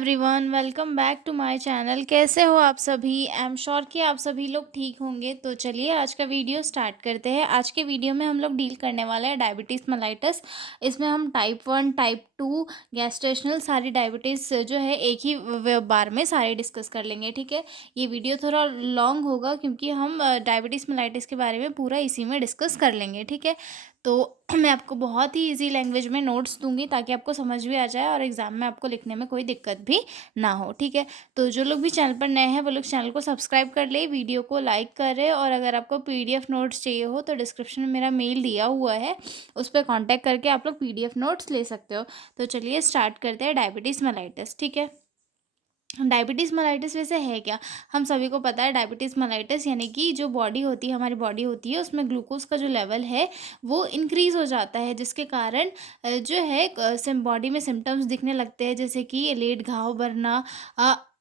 Everyone, welcome back to my channel. कैसे हो आप सभी? आई एम श्योर कि आप सभी लोग ठीक होंगे। तो चलिए आज का वीडियो स्टार्ट करते हैं। आज के वीडियो में हम लोग डील करने वाले हैं डायबिटीज़ मेलाइटस। इसमें हम टाइप 1, टाइप 2, गैस्ट्रेशनल सारी डायबिटीज़ जो है एक ही बार में सारे डिस्कस कर लेंगे। ठीक है, ये वीडियो थोड़ा लॉन्ग होगा क्योंकि हम डायबिटीज़ मेलाइटिस के बारे में पूरा इसी में डिस्कस कर लेंगे। ठीक है, तो मैं आपको बहुत ही इजी लैंग्वेज में नोट्स दूंगी ताकि आपको समझ भी आ जाए और एग्जाम में आपको लिखने में कोई दिक्कत भी ना हो। ठीक है, तो जो लोग भी चैनल पर नए हैं वो लोग चैनल को सब्सक्राइब कर ले, वीडियो को लाइक करें, और अगर आपको पीडीएफ नोट्स चाहिए हो तो डिस्क्रिप्शन में मेरा मेल दिया हुआ है, उस पर कॉन्टैक्ट करके आप लोग पीडीएफ नोट्स ले सकते हो। तो चलिए स्टार्ट करते हैं डायबिटीज़ मेलाइटिस। ठीक है, डायबिटीज़ मेलाइटिस वैसे है क्या? हम सभी को पता है डायबिटीज़ मेलाइटिस यानी कि जो बॉडी होती है, हमारी बॉडी होती है, उसमें ग्लूकोज का जो लेवल है वो इंक्रीज़ हो जाता है, जिसके कारण जो है बॉडी में सिम्टम्स दिखने लगते हैं, जैसे कि लेट घाव भरना,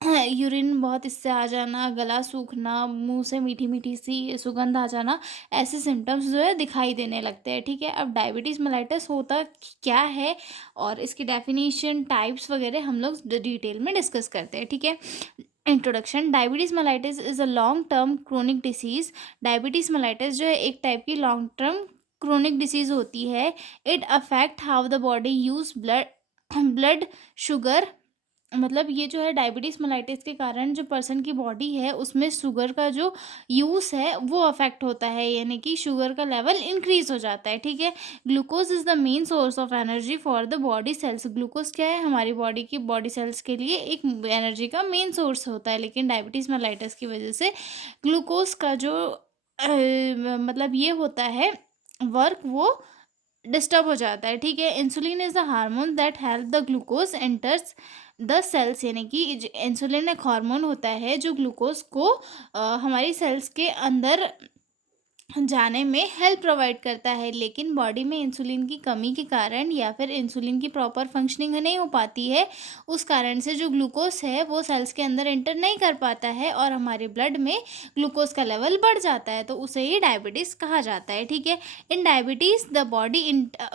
यूरिन बहुत इससे आ जाना, गला सूखना, मुंह से मीठी मीठी सी सुगंध आ जाना। ऐसे सिम्टम्स जो है दिखाई देने लगते हैं। ठीक है, अब डायबिटीज़ मेलाइटिस होता क्या है और इसकी डेफिनेशन, टाइप्स वगैरह हम लोग डिटेल में डिस्कस करते हैं। ठीक है, introduction. Diabetes mellitus is a long term chronic disease. Diabetes mellitus जो है एक टाइप की लॉन्ग टर्म क्रोनिक डिसीज़ होती है। It affect how the body use blood blood sugar. मतलब ये जो है डायबिटीज़ मेलाइटिस के कारण जो पर्सन की बॉडी है उसमें शुगर का जो यूज़ है वो अफेक्ट होता है, यानी कि शुगर का लेवल इंक्रीज हो जाता है। ठीक है, glucose is the main source of energy for the body cells. Glucose क्या है? हमारी बॉडी की बॉडी सेल्स के लिए एक एनर्जी का मेन सोर्स होता है, लेकिन डायबिटीज़ मेलाइटिस की वजह से ग्लूकोज का जो मतलब ये होता है वर्क, वो डिस्टर्ब हो जाता है। ठीक है, insulin is the hormone that help the glucose enters the cells, यानी कि इंसुलिन एक हार्मोन होता है जो ग्लूकोज को हमारी सेल्स के अंदर जाने में हेल्प प्रोवाइड करता है, लेकिन बॉडी में इंसुलिन की कमी के कारण या फिर इंसुलिन की प्रॉपर फंक्शनिंग नहीं हो पाती है, उस कारण से जो ग्लूकोज है वो सेल्स के अंदर एंटर नहीं कर पाता है और हमारे ब्लड में ग्लूकोज का लेवल बढ़ जाता है, तो उसे ही डायबिटीज़ कहा जाता है। ठीक है, इन diabetes the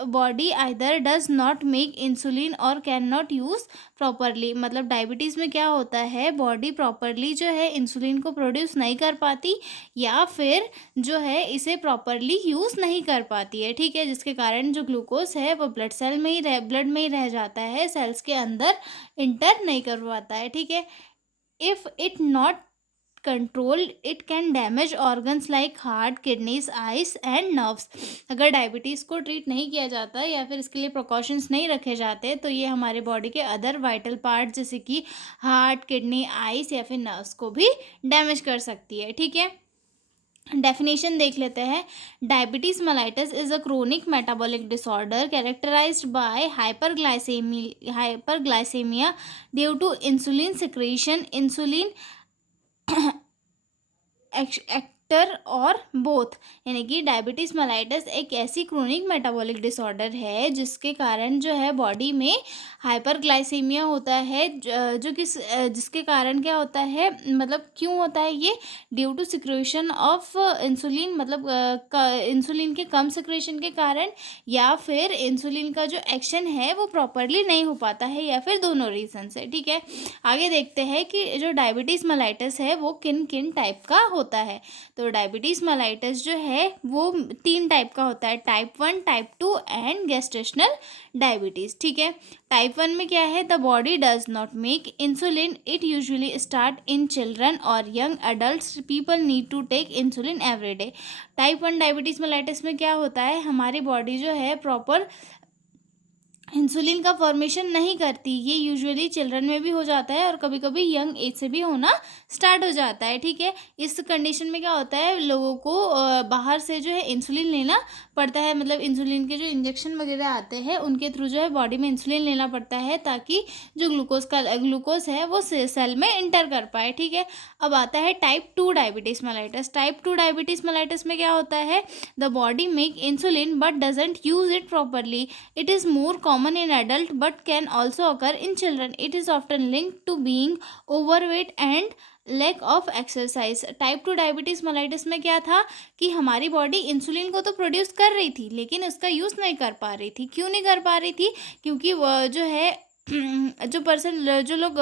body either does not make insulin और कैन नॉट यूज़ प्रॉपरली। मतलब डायबिटीज़ में क्या होता है, बॉडी प्रॉपरली जो है इंसुलिन को प्रोड्यूस नहीं कर पाती या फिर जो है इसे प्रॉपरली यूज़ नहीं कर पाती है। ठीक है, जिसके कारण जो ग्लूकोज है वो ब्लड में ही रह जाता है, सेल्स के अंदर इंटर नहीं कर पाता है। ठीक है, if it not control it can damage organs like heart, kidneys, ice and nerves. अगर डायबिटीज़ को ट्रीट नहीं किया जाता या फिर इसके लिए प्रिकॉशंस नहीं रखे जाते तो ये हमारे बॉडी के अदर वाइटल पार्ट जैसे कि हार्ट, किडनी, आइस या फिर नर्व्स को भी डैमेज कर सकती है। ठीक है, डेफिनेशन देख लेते हैं। Diabetes mellitus is a chronic metabolic disorder characterised by hyperglycaemia due to insulin secretion, insulin actor और बोथ। यानी कि डायबिटीज़ मेलाइटिस एक ऐसी क्रोनिक मेटाबॉलिक डिसऑर्डर है जिसके कारण जो है बॉडी में हाइपरग्लाइसीमिया होता है, जिसके कारण क्या होता है, मतलब क्यों होता है ये, due to secretion of insulin, मतलब इंसुलिन के कम सिक्रेशन के कारण, या फिर इंसुलिन का जो एक्शन है वो प्रॉपरली नहीं हो पाता है, या फिर दोनों रीजन से। ठीक है, आगे देखते हैं कि जो डायबिटीज़ मेलाइटिस है वो किन किन टाइप का होता है। तो डायबिटीज़ मेलाइटिस जो है वो 3 टाइप का होता है, type 1, type 2 and gestational diabetes. ठीक है, टाइप 1 में क्या है, the body does not make insulin, it usually start इन चिल्ड्रन और young adults, people need to take insulin every day. Type 1 diabetes mellitus में क्या होता है, हमारी बॉडी जो है प्रॉपर इंसुलिन का फॉर्मेशन नहीं करती। ये यूजुअली चिल्ड्रन में भी हो जाता है और कभी कभी यंग एज से भी होना स्टार्ट हो जाता है। ठीक है, इस कंडीशन में क्या होता है, लोगों को बाहर से जो है इंसुलिन लेना पड़ता है, मतलब इंसुलिन के जो इंजेक्शन वगैरह आते हैं उनके थ्रू जो है बॉडी में इंसुलिन लेना पड़ता है ताकि जो ग्लूकोज है वो सेल में इंटर कर पाए। ठीक है, अब आता है type 2 diabetes mellitus. Type 2 diabetes mellitus में क्या होता है, the body make insulin but doesn't use it properly, it is more common in adult but can also occur in children. It is often linked to being overweight and lack of exercise. Type 2 diabetes mellitus में क्या था कि हमारी body insulin को तो produce कर रही थी लेकिन उसका यूज़ नहीं कर पा रही थी। क्यों नहीं कर पा रही थी, क्योंकि वो जो है जो पर्सन जो लोग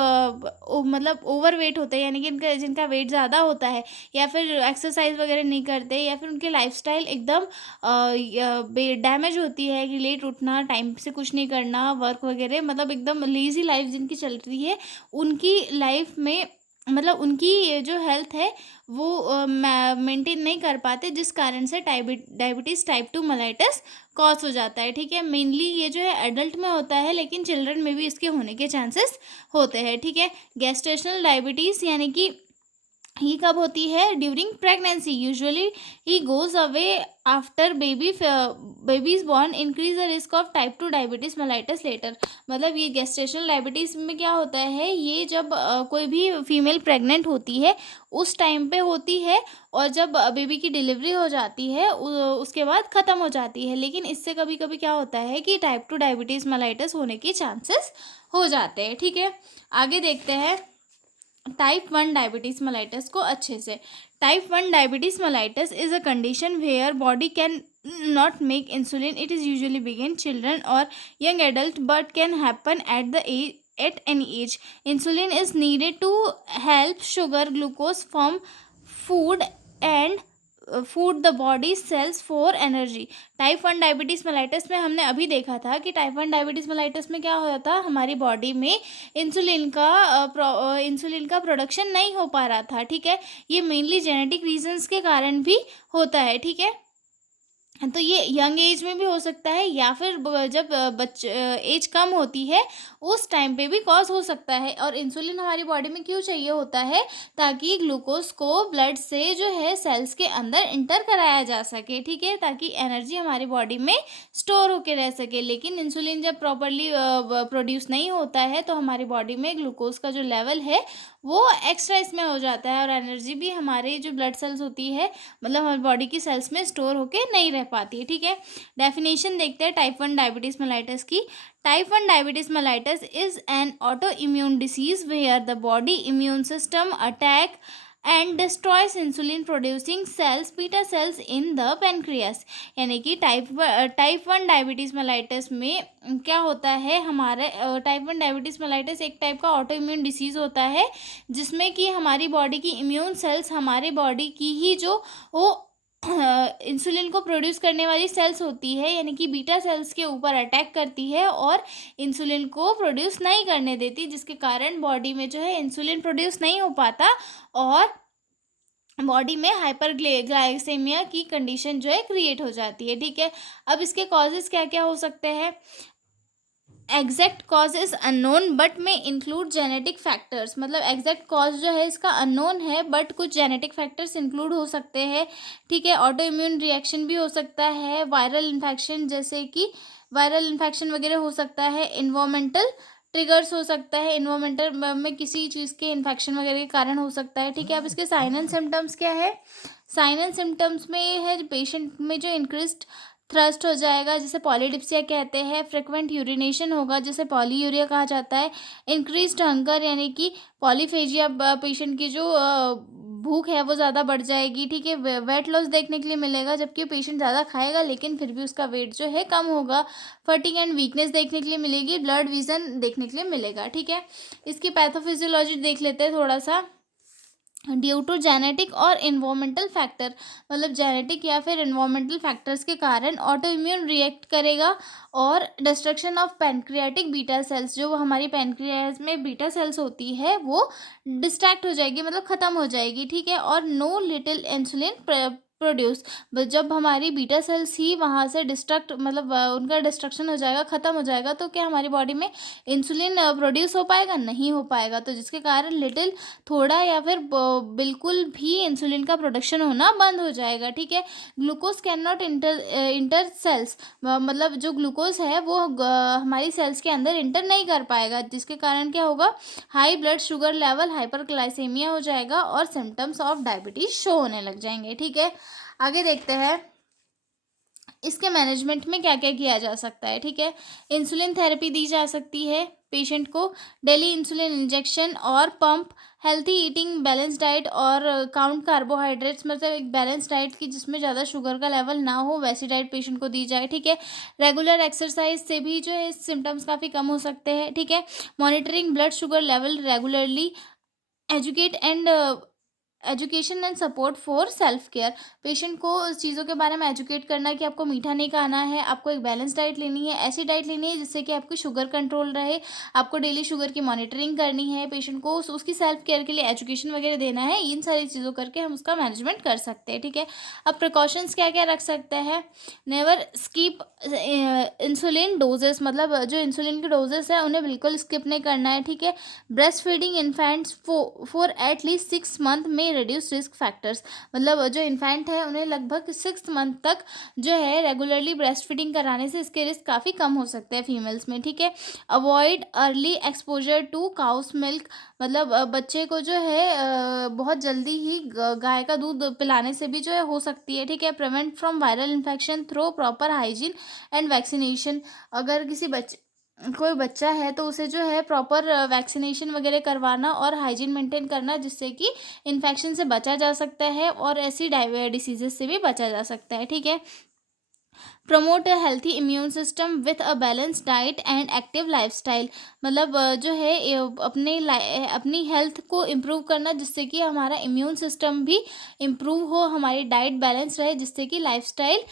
मतलब ओवरवेट होते हैं, यानी कि इनका जिनका वेट ज़्यादा होता है, या फिर एक्सरसाइज वगैरह नहीं करते, या फिर उनकी लाइफस्टाइल एकदम डैमेज होती है, कि लेट उठना, टाइम से कुछ नहीं करना, वर्क वगैरह, मतलब एकदम लेजी लाइफ जिनकी चल रही है, उनकी लाइफ में मतलब उनकी ये जो हेल्थ है वो मेंटेन नहीं कर पाते, जिस कारण से डायबिटीज़ टाइप 2 मेलाइटस कॉज हो जाता है। ठीक है, मेनली ये जो है एडल्ट में होता है, लेकिन चिल्ड्रन में भी इसके होने के चांसेस होते हैं। ठीक है, गेस्टेशनल डायबिटीज़ यानी कि ही कब होती है? ड्यूरिंग प्रेगनेंसी, यूजुअली ही goes away after baby is born, increase the risk of type 2 diabetes mellitus later. मतलब ये गेस्टेशनल डायबिटीज में क्या होता है, ये जब कोई भी फीमेल प्रेग्नेंट होती है उस टाइम पे होती है, और जब बेबी की डिलीवरी हो जाती है उसके बाद ख़त्म हो जाती है। लेकिन इससे कभी कभी क्या होता है कि टाइप 2 डायबिटीज़ मेलाइटस होने के चांसेस हो जाते हैं। ठीक है, आगे देखते हैं टाइप 1 डायबिटीज़ मेलाइटस को अच्छे से। Type 1 diabetes mellitus is a condition where body can not make insulin. It is usually begin children और young adult but can happen at the age at any age. Insulin is needed to help sugar glucose from food and food the body cells for energy. Type 1 diabetes mellitus में हमने अभी देखा था कि type 1 diabetes mellitus में क्या होता था, हमारी बॉडी में इंसुलिन का प्रोडक्शन नहीं हो पा रहा था। ठीक है, ये मेनली जेनेटिक रीजंस के कारण भी होता है। ठीक है, तो ये यंग एज में भी हो सकता है, या फिर जब एज कम होती है उस टाइम पे भी कॉज हो सकता है। और इंसुलिन हमारी बॉडी में क्यों चाहिए होता है? ताकि ग्लूकोज को ब्लड से जो है सेल्स के अंदर इंटर कराया जा सके। ठीक है, ताकि एनर्जी हमारी बॉडी में स्टोर होके रह सके। लेकिन इंसुलिन जब प्रॉपरली प्रोड्यूस नहीं होता है तो हमारी बॉडी में ग्लूकोज का जो लेवल है वो एक्स्ट्रा इसमें हो जाता है, और एनर्जी भी हमारे जो ब्लड सेल्स होती है, मतलब हमारी बॉडी की सेल्स में स्टोर होके नहीं रह पाती है। ठीक है, डेफिनेशन देखते हैं टाइप 1 डायबिटीज़ मेलाइटस की। Type 1 diabetes mellitus is an auto immune disease where the body immune system attack and destroys insulin producing cells beta cells in the pancreas. यानी कि टाइप 1 डायबिटीज़ मेलाइटस में क्या होता है, हमारे टाइप 1 डायबिटीज़ मेलाइटस एक type का auto immune disease होता है, जिसमें कि हमारी बॉडी की इम्यून सेल्स हमारे बॉडी की ही जो वो इंसुलिन को प्रोड्यूस करने वाली सेल्स होती है, यानी कि बीटा सेल्स के ऊपर अटैक करती है और इंसुलिन को प्रोड्यूस नहीं करने देती, जिसके कारण बॉडी में जो है इंसुलिन प्रोड्यूस नहीं हो पाता, और बॉडी में हाइपरग्लाइसेमिया की कंडीशन जो है क्रिएट हो जाती है। ठीक है, अब इसके कॉजेज़ क्या क्या हो सकते हैं? Exact cause is unknown but में इंक्लूड जेनेटिक फैक्टर्स। मतलब एग्जैक्ट कॉज जो है इसका अननोन है, बट कुछ जेनेटिक फैक्टर्स इंक्लूड हो सकते हैं। ठीक है, ऑटो इम्यून रिएक्शन भी हो सकता है, वायरल इन्फेक्शन, जैसे कि वायरल इन्फेक्शन वगैरह हो सकता है, इन्वायरमेंटल ट्रिगर्स हो सकता है, इन्वायरमेंटल में किसी चीज़ के इन्फेक्शन वगैरह के कारण हो सकता है। ठीक है, अब इसके साइन एंड सिम्टम्स क्या है? साइन एंड सिम्टम्स में ये है, पेशेंट में जो इंक्रीज्ड थ्रस्ट हो जाएगा जिसे पॉलीडिप्सिया कहते हैं, फ्रिक्वेंट यूरिनेशन होगा जिसे पॉलीयूरिया कहा जाता है, इंक्रीज्ड हंगर यानी कि पॉलीफेजिया, पेशेंट की जो भूख है वो ज़्यादा बढ़ जाएगी। ठीक है, वेट लॉस देखने के लिए मिलेगा, जबकि पेशेंट ज़्यादा खाएगा लेकिन फिर भी उसका वेट जो है कम होगा। फटिग एंड वीकनेस देखने के लिए मिलेगी, ब्लड विजन देखने के लिए मिलेगा। ठीक है, इसकी पैथोफिजियोलॉजी देख लेते हैं थोड़ा सा। ड्यू टू जेनेटिक और इन्वामेंटल फैक्टर, मतलब जेनेटिक या फिर इन्वामेंटल फैक्टर्स के कारण ऑटो इम्यून रिएक्ट करेगा, और destruction of pancreatic beta cells, जो हमारी पैनक्रियाज में बीटा सेल्स होती है वो डिस्ट्रैक्ट हो जाएगी, मतलब ख़त्म हो जाएगी। ठीक है, और नो लिटिल इंसुलिन प्रोड्यूस, जब हमारी बीटा सेल्स ही वहाँ से डिस्ट्रक्ट, मतलब उनका डिस्ट्रक्शन हो जाएगा, ख़त्म हो जाएगा, तो क्या हमारी बॉडी में इंसुलिन प्रोड्यूस हो पाएगा? नहीं हो पाएगा। तो जिसके कारण लिटिल, थोड़ा या फिर बिल्कुल भी इंसुलिन का प्रोडक्शन होना बंद हो जाएगा। ठीक है, glucose can not enter cells, मतलब जो ग्लूकोज है वो हमारी सेल्स के अंदर इंटर नहीं कर पाएगा, जिसके कारण क्या होगा? High blood sugar level, hyperglycaemia हो जाएगा, और सिम्टम्स ऑफ डायबिटीज शो होने लग जाएंगे। ठीक है, आगे देखते हैं इसके मैनेजमेंट में क्या क्या किया जा सकता है। ठीक है, इंसुलिन थेरेपी दी जा सकती है, पेशेंट को डेली इंसुलिन इंजेक्शन और pump, healthy eating, balance diet और काउंट कार्बोहाइड्रेट्स, मतलब एक बैलेंस डाइट की जिसमें ज़्यादा शुगर का लेवल ना हो वैसी डाइट पेशेंट को दी जाए, ठीक है। रेगुलर एक्सरसाइज से भी जो है सिम्टम्स काफ़ी कम हो सकते हैं, ठीक है। Monitoring blood sugar level regularly, educate and education and support for self care, patient को उस चीज़ों के बारे में एजुकेट करना कि आपको मीठा नहीं खाना है, आपको एक बैलेंस डाइट लेनी है, ऐसी डाइट लेनी है जिससे कि आपकी शुगर कंट्रोल रहे, आपको डेली शुगर की मॉनिटरिंग करनी है, पेशेंट को उसकी सेल्फ केयर के लिए एजुकेशन वगैरह देना है। इन सारी चीज़ों करके हम उसका मैनेजमेंट कर सकते हैं, ठीक है। अब प्रिकॉशंस क्या क्या रख सकते हैं, नेवर स्किप इंसुलिन डोजेस, मतलब जो इंसुलिन के डोजेस है उन्हें बिल्कुल स्किप नहीं करना है, ठीक है। Breast feeding infants for at least 6 month में रिड्यूस रिस्क फैक्टर्स, मतलब जो इन्फेंट है उन्हें लगभग 6 मंथ तक जो है रेगुलरली ब्रेस्ट फीडिंग कराने से इसके रिस्क काफ़ी कम हो सकते हैं फीमेल्स में, ठीक है। Avoid early exposure to cow's milk, मतलब बच्चे को जो है बहुत जल्दी ही गाय का दूध पिलाने से भी जो है हो सकती है, ठीक है। Prevent from viral infection through proper hygiene and vaccination, अगर किसी बच्चे कोई बच्चा है तो उसे जो है प्रॉपर वैक्सीनेशन वगैरह करवाना और हाइजीन मेंटेन करना, जिससे कि इन्फेक्शन से बचा जा सकता है और ऐसी डिसीजेस से भी बचा जा सकता है, ठीक है। Promote a healthy immune system with a balance diet and active lifestyle, मतलब जो है अपनी हेल्थ को इम्प्रूव करना जिससे कि हमारा इम्यून सिस्टम भी इम्प्रूव हो, हमारी डाइट बैलेंस रहे जिससे कि लाइफस्टाइल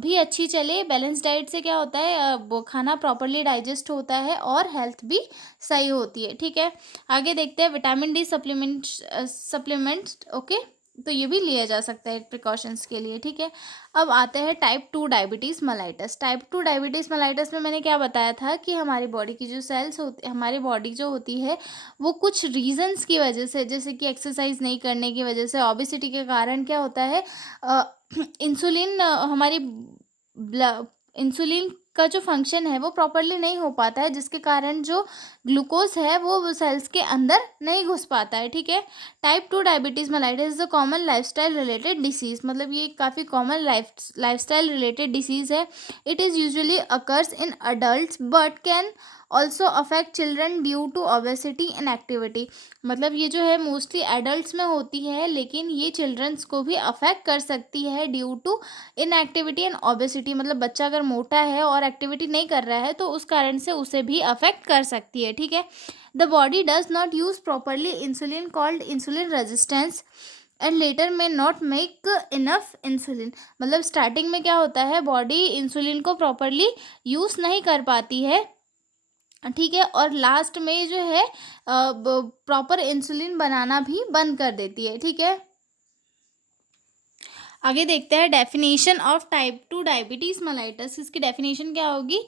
भी अच्छी चले। बैलेंस डाइट से क्या होता है, वो खाना प्रॉपरली डाइजेस्ट होता है और हेल्थ भी सही होती है, ठीक है। आगे देखते हैं विटामिन डी सप्लीमेंट्स, ओके, तो ये भी लिया जा सकता है प्रिकॉशंस के लिए, ठीक है। अब आते हैं type 2 diabetes mellitus. Type 2 diabetes mellitus में मैंने क्या बताया था कि हमारी बॉडी की जो सेल्स होती, हमारी बॉडी जो होती है वो कुछ रीजंस की वजह से, जैसे कि एक्सरसाइज नहीं करने की वजह से, ओबेसिटी के कारण क्या होता है, इंसुलिन हमारी इंसुलिन का जो फंक्शन है वो प्रॉपरली नहीं हो पाता है, जिसके कारण जो ग्लूकोज है वो सेल्स के अंदर नहीं घुस पाता है, ठीक है। Type 2 diabetes mellitus is a common lifestyle related disease, मतलब ये काफ़ी कॉमन लाइफस्टाइल रिलेटेड डिसीज है। It is usually occurs in adult but can also affect children due to obesity and activity, मतलब ये जो है मोस्टली एडल्ट्स में होती है लेकिन ये चिल्ड्रंस को भी अफेक्ट कर सकती है due to inactivity and obesity, मतलब बच्चा अगर मोटा है और एक्टिविटी नहीं कर रहा है तो उस कारण से उसे भी अफेक्ट कर सकती है, ठीक है। The body does not use properly insulin called insulin resistance and later में नॉट मेक इनफ इंसुलिन, मतलब स्टार्टिंग में क्या होता है, बॉडी इंसुलिन को प्रॉपरली यूज़ नहीं कर पाती है, ठीक है, और लास्ट में जो है प्रॉपर इंसुलिन बनाना भी बंद कर देती है, ठीक है। आगे देखते हैं definition of type 2 diabetes mellitus, इसकी डेफिनेशन क्या होगी।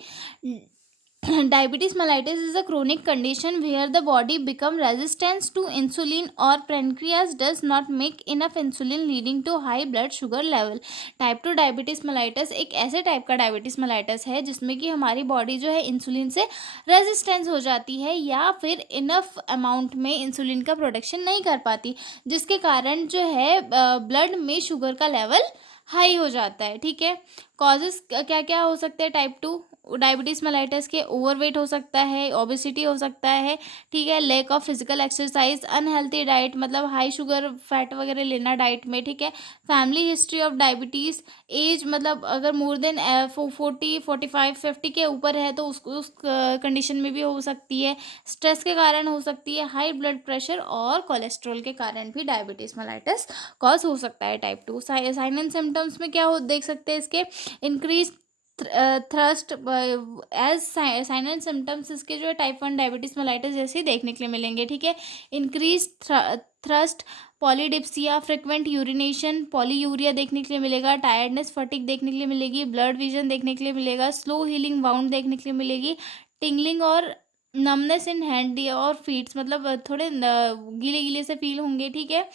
Diabetes mellitus is a chronic condition where the body become resistant to insulin or pancreas does not make enough insulin leading to high blood sugar level। Type 2 diabetes mellitus एक ऐसे type का diabetes mellitus है जिसमें कि हमारी body जो है insulin से रेजिस्टेंस हो जाती है या फिर इनफ अमाउंट में इंसुलिन का प्रोडक्शन नहीं कर पाती, जिसके कारण जो है ब्लड में शुगर का लेवल हाई हो जाता है, ठीक है। कॉजेस क्या क्या हो सकते हैं टाइप 2 डायबिटीज़ मेलाइटस के, ओवरवेट हो सकता है, ओबेसिटी हो सकता है, ठीक है, lack of physical exercise, unhealthy diet, मतलब हाई शुगर फैट वगैरह लेना डाइट में, ठीक है। Family history of diabetes, age मतलब अगर मोर देन 40 45 50 के ऊपर है तो उसको उस कंडीशन में भी हो सकती है, स्ट्रेस के कारण हो सकती है, हाई ब्लड प्रेशर और कोलेस्ट्रॉल के कारण भी डायबिटीज़ मेलाइटस कॉज हो सकता है टाइप 2। साइन एंड सिम्टम्स में क्या हो देख सकते हैं इसके, increase thirst, as sign and symptoms इसके जो है टाइप 1 डायबिटीज़ मेलाइटस जैसे ही देखने के लिए मिलेंगे, ठीक है। Increase thirst, polydipsia, frequent urination, polyuria देखने के लिए मिलेगा, टायर्डनेस फटीग देखने के लिए मिलेगी, ब्लड विजन देखने के लिए मिलेगा, स्लो हीलिंग वाउंड देखने के लिए मिलेगी, टिंगलिंग और नमनेस इन हैंड और फीट्स, मतलब थोड़े गीले गीले से फील होंगे, ठीक है।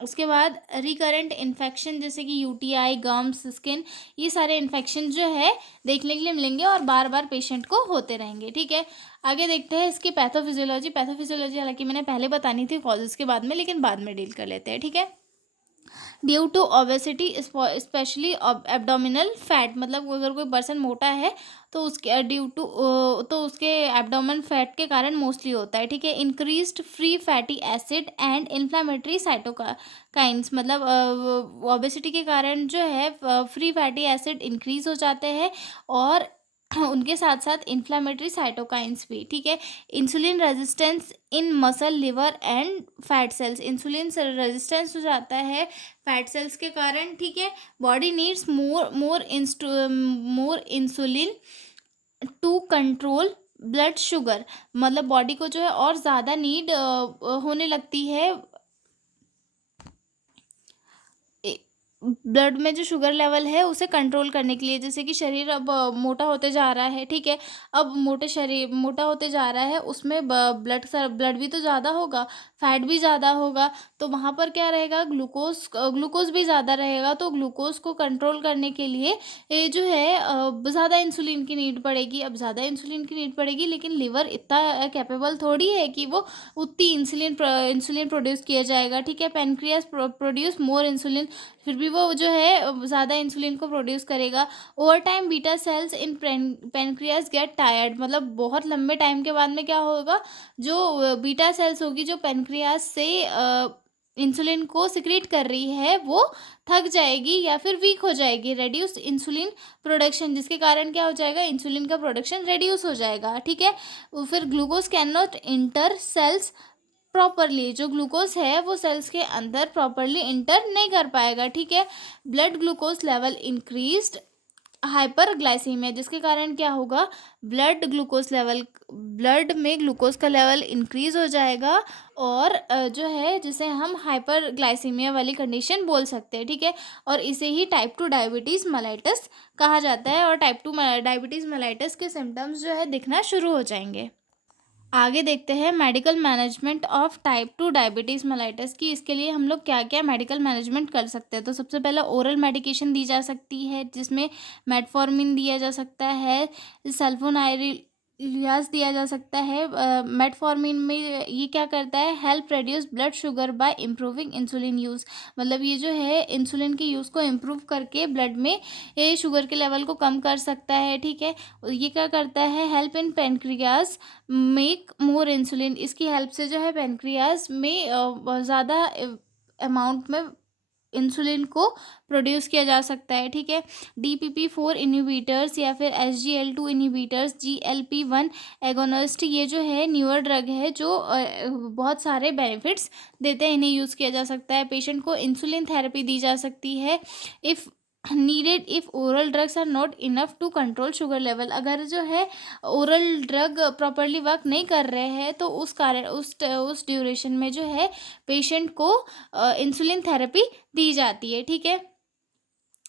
उसके बाद रिकरेंट इन्फेक्शन जैसे कि यूटीआई, गम्स, स्किन, ये सारे इन्फेक्शन जो है देखने के लिए मिलेंगे और बार बार पेशेंट को होते रहेंगे, ठीक है। आगे देखते हैं इसकी पैथोफिजियोलॉजी। पैथोफिजियोलॉजी हालांकि मैंने पहले बतानी थी कॉजेज़ के बाद में, लेकिन बाद में डील कर लेते हैं, ठीक है। Due to obesity specially abdominal fat, मतलब अगर कोई पर्सन मोटा है तो उसके ड्यू टू तो उसके एब्डोमेन फैट के कारण मोस्टली होता है, ठीक है। Increased free fatty acid and inflammatory cytokines, मतलब ओबेसिटी के कारण जो है फ्री फैटी एसिड इंक्रीज हो जाते हैं, और उनके साथ साथ इन्फ्लामेटरी साइटोकाइंस भी, ठीक है। Insulin resistance in muscle, liver and fat cells, insulin resistance हो जाता है फैट सेल्स के कारण, ठीक है। Body needs more insulin to control blood sugar, मतलब बॉडी को जो है और ज़्यादा नीड होने लगती है ब्लड में जो शुगर लेवल है उसे कंट्रोल करने के लिए। जैसे कि शरीर अब मोटा होते जा रहा है, ठीक है। अब मोटा होते जा रहा है, उसमें ब्लड भी तो ज़्यादा होगा, फैट भी ज़्यादा होगा, तो वहाँ पर क्या रहेगा, ग्लूकोज भी ज़्यादा रहेगा। तो ग्लूकोज को कंट्रोल करने के लिए ये जो है ज़्यादा इंसुलिन की नीड पड़ेगी। अब ज़्यादा इंसुलिन की नीड पड़ेगी, लेकिन लिवर इतना कैपेबल थोड़ी है कि वो उतनी इंसुलिन प्रोड्यूस किया जाएगा, ठीक है। पेनक्रियास प्रोड्यूस मोर इंसुलिन, फिर भी वो जो है ज़्यादा इंसुलिन को प्रोड्यूस करेगा। ओवर टाइम बीटा सेल्स इन पेनक्रियास गेट टायर्ड, मतलब बहुत लंबे टाइम के बाद में क्या होगा, जो बीटा सेल्स होगी जो पेनक्रियास से इंसुलिन को सिक्रीट कर रही है, वो थक जाएगी या फिर वीक हो जाएगी। रेड्यूस इंसुलिन प्रोडक्शन, जिसके कारण क्या हो जाएगा, इंसुलिन का प्रोडक्शन रेड्यूस हो जाएगा, ठीक है। फिर glucose can not enter cells properly, जो ग्लूकोज है वो सेल्स के अंदर प्रॉपरली इंटर नहीं कर पाएगा, ठीक है। Blood glucose level increased hyperglycaemia, जिसके कारण क्या होगा, ब्लड में ग्लूकोज का लेवल इंक्रीज हो जाएगा, और जो है जिसे हम हाइपरग्लाइसीमिया वाली कंडीशन बोल सकते हैं, ठीक है। और इसे ही टाइप 2 डायबिटीज़ मेलाइटस कहा जाता है, और टाइप 2 डायबिटीज़ मेलाइटस के सिम्टम्स जो है दिखना शुरू हो जाएंगे। आगे देखते हैं medical management of type 2 diabetes mellitus की। इसके लिए हम लोग क्या क्या मेडिकल मैनेजमेंट कर सकते हैं। तो सबसे पहले ओरल मेडिकेशन दी जा सकती है, जिसमें मेटफॉर्मिन दिया जा सकता है, सल्फोनाइलियास दिया जा सकता है। मेटफॉर्मिन में ये क्या करता है, help reduce blood sugar bye improving insulin use, मतलब ये जो है इंसुलिन के यूज़ को इम्प्रूव करके ब्लड में ये शुगर के लेवल को कम कर सकता है, ठीक है। ये क्या करता है, help in pancreas make more insulin, इसकी हेल्प से जो है पेनक्रियाज में ज़्यादा अमाउंट में इंसुलिन को प्रोड्यूस किया जा सकता है, ठीक है। DPP-4 इनहिबिटर्स या फिर SGLT2 इनहिबिटर्स, GLP-1 एगोनिस्ट, ये जो है न्यूअर ड्रग है जो बहुत सारे बेनिफिट्स देते हैं, इन्हें यूज़ किया जा सकता है। पेशेंट को इंसुलिन थेरेपी दी जा सकती है if needed, if oral drugs are not enough to control sugar level, अगर जो है ओरल ड्रग प्रॉपरली वर्क नहीं कर रहे हैं तो उस कारण उस ड्यूरेशन में जो है पेशेंट को इंसुलिन थेरेपी दी जाती है, ठीक है।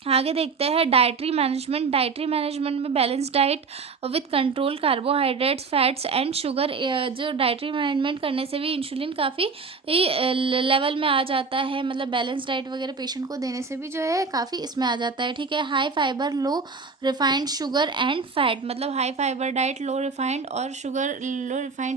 आगे देखते हैं डाइटरी मैनेजमेंट में balance diet with control carbohydrates, fats and sugar, जो डाइटरी मैनेजमेंट करने से भी इंसुलिन काफ़ी लेवल में आ जाता है, मतलब बैलेंस डाइट वगैरह पेशेंट को देने से भी जो है काफ़ी इसमें आ जाता है, ठीक है। High fibre low refined sugar and fat, मतलब हाई फाइबर डाइट, लो रिफाइंड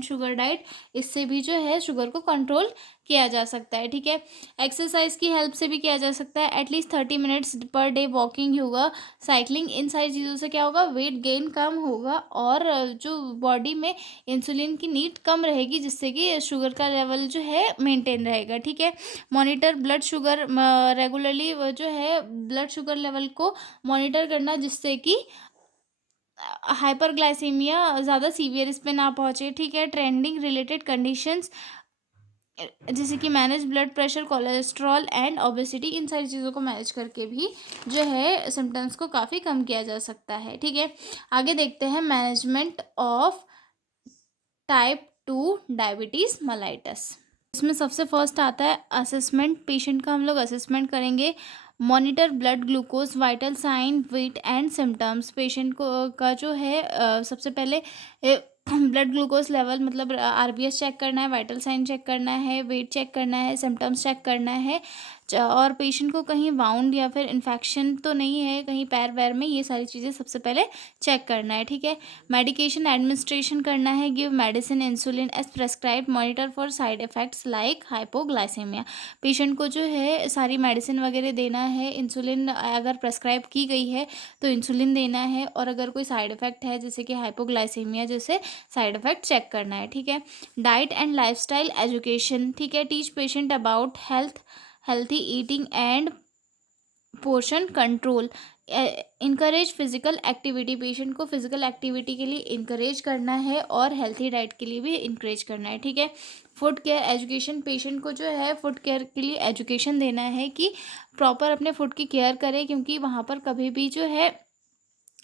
शुगर डाइट, इससे भी जो है शुगर को कंट्रोल किया जा सकता है, ठीक है। एक्सरसाइज की हेल्प से भी किया जा सकता है, at least 30 minutes per day, walking, yoga, cycling, इन सारी चीज़ों से क्या होगा, वेट गेन कम होगा, और जो बॉडी में इंसुलिन की नीड कम रहेगी, जिससे कि शुगर का लेवल जो है मेंटेन रहेगा, ठीक है। मॉनिटर ब्लड शुगर रेगुलरली, जो है ब्लड शुगर लेवल को मॉनिटर करना, जिससे कि हाइपरग्लाइसीमिया ज़्यादा सीवियर इस पे ना पहुँचे, ठीक है। ट्रेंडिंग रिलेटेड कंडीशंस जैसे कि manage blood pressure, cholesterol and obesity, इन सारी चीज़ों को मैनेज करके भी जो है सिम्टम्स को काफ़ी कम किया जा सकता है, ठीक है। आगे देखते हैं management of type 2 diabetes mellitus. इसमें सबसे फर्स्ट आता है असेसमेंट, पेशेंट का हम लोग असेसमेंट करेंगे। Monitor blood glucose, vital sign, weight and symptoms, patient को का जो है सबसे पहले ब्लड ग्लूकोज लेवल, मतलब RBS चेक करना है, वाइटल साइन चेक करना है, वेट चेक करना है, सिम्टम्स चेक करना है, और पेशेंट को कहीं वाउंड या फिर इन्फेक्शन तो नहीं है कहीं पैर वैर में, ये सारी चीज़ें सबसे पहले चेक करना है, ठीक है। मेडिकेशन एडमिनिस्ट्रेशन करना है, give medicine insulin as prescribe, monitor for side effects like hypoglycaemia. Patient को जो है सारी मेडिसिन वगैरह देना है, इंसुलिन अगर प्रेस्क्राइब की गई है तो इंसुलिन देना है, और अगर कोई साइड इफेक्ट है जैसे कि हाइपोग्लाइसेमिया जैसे साइड इफेक्ट चेक करना है, ठीक है। डाइट एंड लाइफस्टाइल एजुकेशन, ठीक है, teach patient about healthy eating end portion control. Encourage physical activity, patient को फिजिकल एक्टिविटी के लिए इनकरेज करना है और हेल्थी डाइट के लिए भी इनकरेज करना है, ठीक है। फूड केयर एजुकेशन, पेशेंट को जो है फूड केयर के लिए एजुकेशन देना है कि प्रॉपर अपने फूड की केयर करे, क्योंकि वहाँ पर कभी भी जो है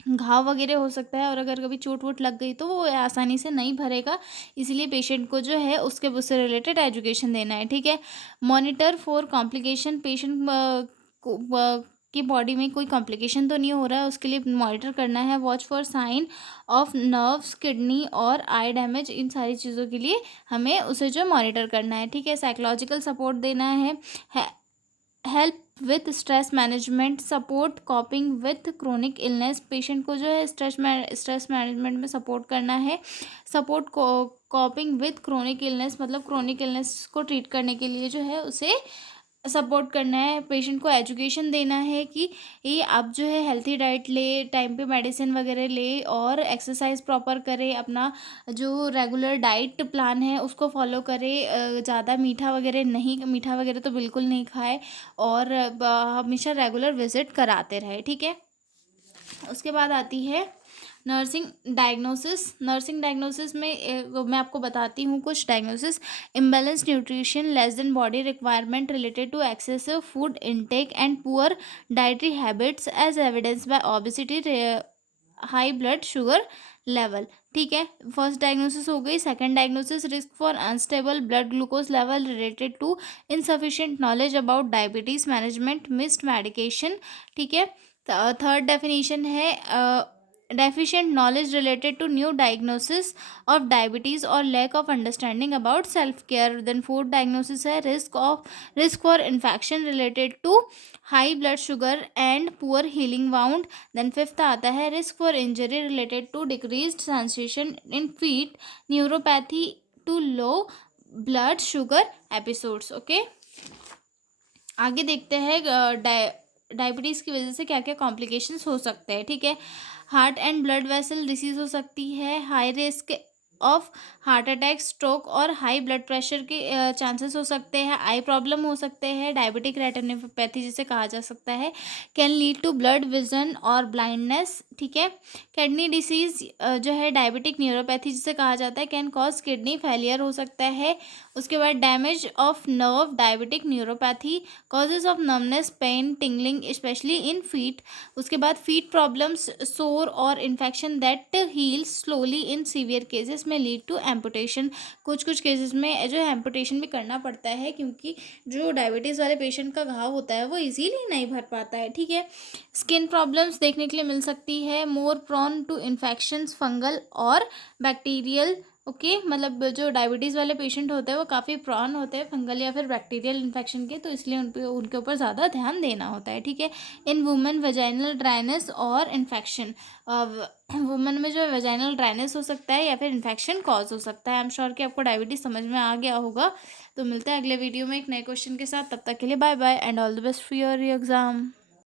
घाव वगैरह हो सकता है, और अगर कभी चोट वोट लग गई तो वो आसानी से नहीं भरेगा, इसलिए पेशेंट को जो है उससे रिलेटेड एजुकेशन देना है, ठीक है। मॉनिटर फॉर कॉम्प्लिकेशन, पेशेंट की बॉडी में कोई कॉम्प्लिकेशन तो नहीं हो रहा है, उसके लिए मॉनिटर करना है। Watch for sign of nerves, kidney और आई डैमेज, इन सारी चीज़ों के लिए हमें उसे जो मॉनिटर करना है, ठीक है। साइकोलॉजिकल सपोर्ट देना है, help with stress management, support कॉपिंग with chronic illness, patient को जो है स्ट्रेस मैनेजमेंट में सपोर्ट करना है। सपोर्ट कॉपिंग विथ क्रोनिक इलनेस, मतलब क्रोनिक इलनेस को ट्रीट करने के लिए जो है उसे सपोर्ट करना है। पेशेंट को एजुकेशन देना है कि ये आप जो है हेल्थी डाइट ले, टाइम पे मेडिसिन वगैरह ले और एक्सरसाइज प्रॉपर करे, अपना जो रेगुलर डाइट प्लान है उसको फॉलो करे, ज़्यादा मीठा वगैरह तो बिल्कुल नहीं खाए, और हमेशा रेगुलर विजिट कराते रहे, ठीक है। उसके बाद आती है नर्सिंग डायग्नोसिस। नर्सिंग डायग्नोसिस में मैं आपको बताती हूँ कुछ diagnosis. Imbalance nutrition, less than body requirement related to excessive food intake and poor dietary habits as evidence by obesity, high blood sugar level, ठीक है। फर्स्ट डायग्नोसिस हो गई। Second diagnosis, risk for unstable blood glucose level related to insufficient knowledge about diabetes management, missed medication, ठीक है। Third definition है deficient knowledge related to new diagnosis of diabetes or lack of understanding about self care. Then fourth diagnosis है risk for infection related to high blood sugar and poor healing wound. Then fifth आता है risk for injury related to decreased sensation in feet, neuropathy to low blood sugar episodes. Okay, आगे देखते हैं diabetes की वजह से क्या क्या कॉम्प्लिकेशंस हो सकते हैं, ठीक है। Heart and blood vessel disease हो सकती है, high risk of heart attack, stroke और हाई ब्लड प्रेशर के चांसेस हो सकते हैं। आई प्रॉब्लम हो सकते हैं, डायबिटिक रेटिनोपैथी जिसे कहा जा सकता है, can lead to blood vision और ब्लाइंडनेस, ठीक है। किडनी डिसीज़ जो है डायबिटिक न्यूरोपैथी जिसे कहा जाता है, कैन कॉज किडनी फेलियर हो सकता है। उसके बाद damage of nerve, diabetic neuropathy, causes of numbness, pain, tingling specially in feet. उसके बाद फीट प्रॉब्लम्स, सोर और infection that heal slowly in severe cases में लीड टू एम्पुटेशन। कुछ केसेस में जो है एम्पुटेशन भी करना पड़ता है, क्योंकि जो डायबिटीज़ वाले पेशेंट का घाव होता है वो इजीली नहीं भर पाता है, ठीक है। स्किन प्रॉब्लम्स देखने के लिए मिल सकती है, more prone to infections, fungal और बैक्टीरियल, ओके मतलब जो डायबिटीज़ वाले पेशेंट होते हैं वो काफ़ी प्रॉन होते हैं फंगल या फिर बैक्टीरियल इन्फेक्शन के, तो इसलिए उनके ऊपर ज़्यादा ध्यान देना होता है, ठीक है। इन वुमेन वेजाइनल ड्राइनेस और इन्फेक्शन, वुमेन में जो है वेजाइनल ड्राइनेस हो सकता है या फिर इन्फेक्शन कॉज हो सकता है। आई एम श्योर कि आपको डायबिटीज़ समझ में आ गया होगा। तो मिलते हैं अगले वीडियो में एक नए क्वेश्चन के साथ, तब तक के लिए bye bye and all the best for your exam.